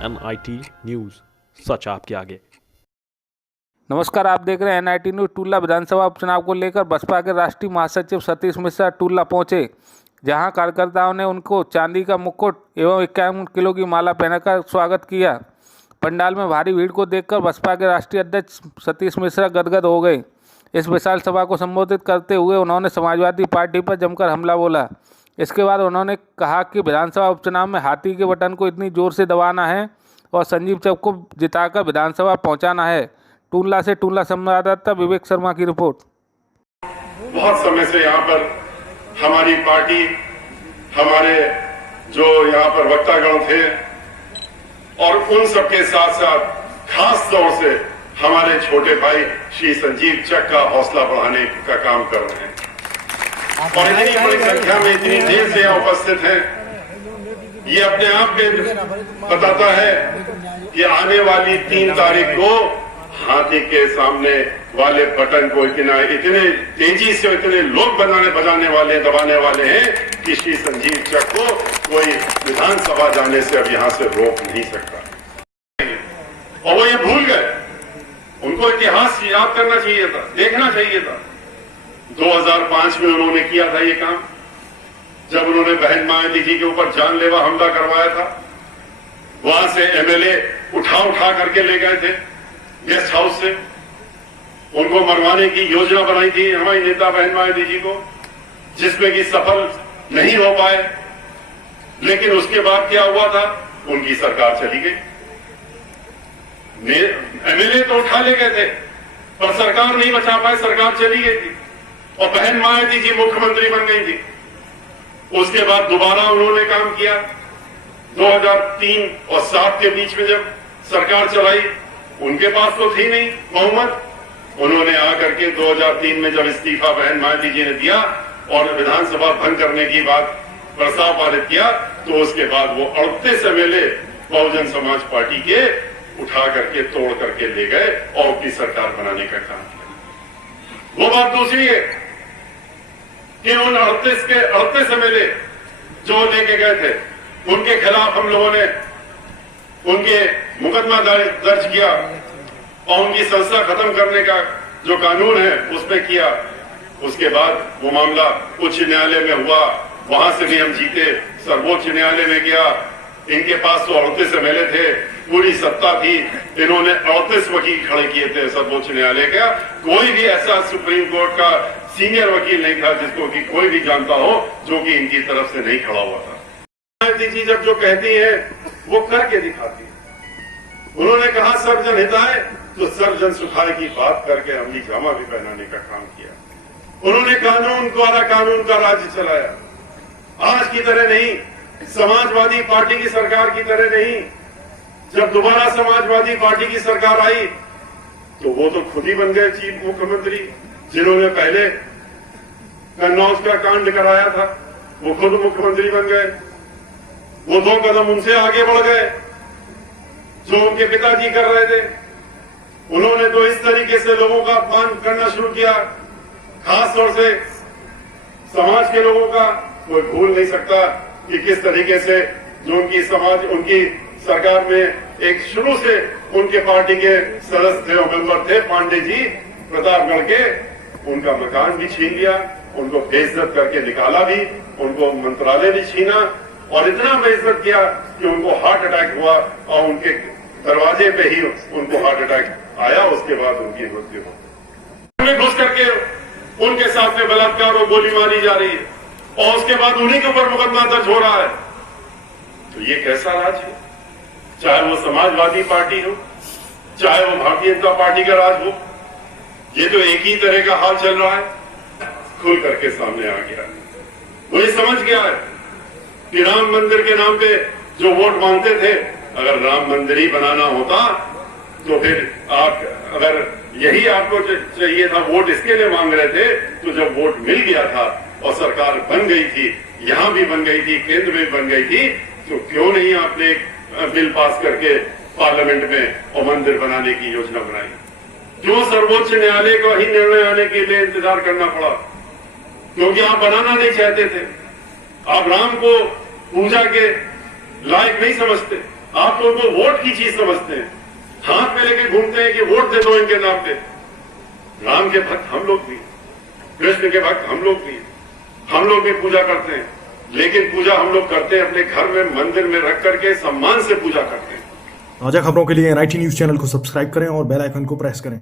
NIT news, सच आपके आगे। नमस्कार, आप देख रहे हैं NIT न्यूज़। टुल्ला विधानसभा उपचुनाव को लेकर बसपा के राष्ट्रीय महासचिव सतीश मिश्रा टुल्ला पहुंचे, जहां कार्यकर्ताओं ने उनको चांदी का मुकुट एवं 51 किलो की माला पहनाकर स्वागत किया। पंडाल में भारी भीड़ को देखकर बसपा के राष्ट्रीय अध्यक्ष सतीश मिश्रा गदगद हो गए। इस विशाल सभा को संबोधित करते हुए उन्होंने समाजवादी पार्टी पर जमकर हमला बोला। इसके बाद उन्होंने कहा कि विधानसभा उपचुनाव में हाथी के बटन को इतनी जोर से दबाना है और संजीव चौक को जिताकर विधानसभा पहुंचाना है। टुल्ला से टुल्ला संवाददाता विवेक शर्मा की रिपोर्ट। बहुत समय से यहाँ पर हमारी पार्टी, हमारे जो यहाँ पर वक्तागण थे और उन सबके साथ साथ खास तौर से हमारे छोटे भाई श्री संजीव चक का हौसला बढ़ाने का काम कर रहे हैं और इतनी बड़ी संख्या में इतनी देर से यहाँ उपस्थित हैं। ये अपने आप में बताता है कि आने वाली 3 तारीख को हाथी के सामने वाले बटन को इतने तेजी से इतने लोग बजाने वाले दबाने वाले हैं कि श्री संजीव चक को कोई विधानसभा जाने से अब यहाँ से रोक नहीं सकता। और वो ये भूल गए, उनको इतिहास याद करना चाहिए था, देखना चाहिए था। 2005 में उन्होंने किया था ये काम, जब उन्होंने बहन मायावती जी के ऊपर जानलेवा हमला करवाया था। वहां से MLA उठा करके ले गए थे गेस्ट हाउस से, उनको मरवाने की योजना बनाई थी हमारी नेता बहन मायावती जी को, जिसमें कि सफल नहीं हो पाए। लेकिन उसके बाद क्या हुआ था, उनकी सरकार चली गई। MLA तो उठा ले गए थे पर सरकार नहीं बचा पाए, सरकार चली गई थी और बहन मायावती जी मुख्यमंत्री बन गई थी। उसके बाद दोबारा उन्होंने काम किया। 2003 और 7 के बीच में जब सरकार चलाई, उनके पास तो थी नहीं बहुमत। उन्होंने आकर के 2003 में जब इस्तीफा बहन मायावती जी ने दिया और विधानसभा भंग करने की बात प्रस्ताव पारित किया, तो उसके बाद वो 38 MLA बहुजन समाज पार्टी के उठा करके तोड़ करके ले गए और अपनी सरकार बनाने का काम किया। वो बात दूसरी है कि उन 38 के 38 MLA जो लेके गए थे, उनके खिलाफ हम लोगों ने उनके मुकदमा दर्ज किया और उनकी संस्था खत्म करने का जो कानून है उसमें किया। उसके बाद वो मामला उच्च न्यायालय में हुआ, वहां से भी हम जीते, सर्वोच्च न्यायालय में गया। इनके पास तो 38 MLA थे, पूरी सत्ता थी, इन्होंने 38 वकील खड़े किए थे सर्वोच्च न्यायालय का। कोई भी ऐसा सुप्रीम कोर्ट का सीनियर वकील नहीं था जिसको कि कोई भी जानता हो, जो कि इनकी तरफ से नहीं खड़ा हुआ था। जी जब जो कहती है वो करके दिखाती है। उन्होंने कहा सर्वजन हिताय तो सर्वजन सुखाय की बात करके अमली जामा भी पहनाने का काम किया। उन्होंने कानून द्वारा कानून का राज्य चलाया। आज की तरह नहीं, समाजवादी पार्टी की सरकार की तरह नहीं। जब दोबारा समाजवादी पार्टी की सरकार आई तो वो तो खुद ही बन गए चीफ मुख्यमंत्री। जिन्होंने पहले कन्नौज का कांड कराया था, वो खुद मुख्यमंत्री बन गए। वो 2 कदम उनसे आगे बढ़ गए जो उनके पिताजी कर रहे थे। उन्होंने तो इस तरीके से लोगों का अपमान करना शुरू किया, खास तौर से समाज के लोगों का। कोई भूल नहीं सकता कि किस तरीके से जो उनकी सरकार में एक शुरू से उनके पार्टी के सदस्य थे और मेंबर थे, पांडे जी प्रतापगढ़ के, उनका मकान भी छीन लिया, उनको बेइज्जत करके निकाला भी, उनको मंत्रालय भी छीना और इतना बेइज्जत किया कि उनको हार्ट अटैक हुआ और उनके दरवाजे पे ही उनको हार्ट अटैक आया। उसके बाद उनकी मृत्यु हो। घुस करके उनके साथ में बलात्कार और गोली मारी जा रही है और उसके बाद उन्हीं के ऊपर मुकदमा दर्ज हो रहा है। तो ये कैसा राज है? चाहे वो समाजवादी पार्टी हो, चाहे वो भारतीय जनता पार्टी का राज हो, ये तो एक ही तरह का हाल चल रहा है। खुल करके सामने आ गया, मुझे समझ गया है कि राम मंदिर के नाम पे जो वोट मांगते थे, अगर राम मंदिर ही बनाना होता तो फिर आप, अगर यही आपको चाहिए था, वोट इसके लिए मांग रहे थे, तो जब वोट मिल गया था और सरकार बन गई थी, यहां भी बन गई थी, केंद्र में बन गई थी, तो क्यों नहीं आपने बिल पास करके पार्लियामेंट में और मंदिर बनाने की योजना बनाई? क्यों सर्वोच्च न्यायालय का ही निर्णय आने के लिए इंतजार करना पड़ा? क्योंकि आप बनाना नहीं चाहते थे। आप राम को पूजा के लायक नहीं समझते, आप तो उनको वोट की चीज समझते हैं, हाथ में लेके घूमते हैं कि वोट दे दो इनके नाम पे। राम के भक्त हम लोग भी, कृष्ण के भक्त हम लोग भी पूजा करते हैं, लेकिन पूजा हम लोग करते हैं अपने घर में मंदिर में रख करके सम्मान से पूजा करते हैं। ताजा खबरों के लिए NIT न्यूज चैनल को सब्सक्राइब करें और बेल आइकन को प्रेस करें।